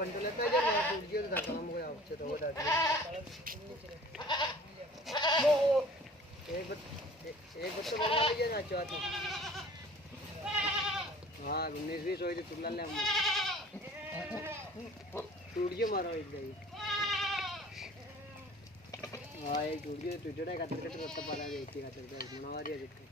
bundle है जो मैं टूट गया तो काम को आपसे तो होता है एक बच्चा बना लिया ना चाहता हां 19-20 होई थी तुला ले हम टूट गया मारो एक गई हां एक टूट गया टूटड़ा का तरकट रत्ता पाला देखती का तरकट मनवारी है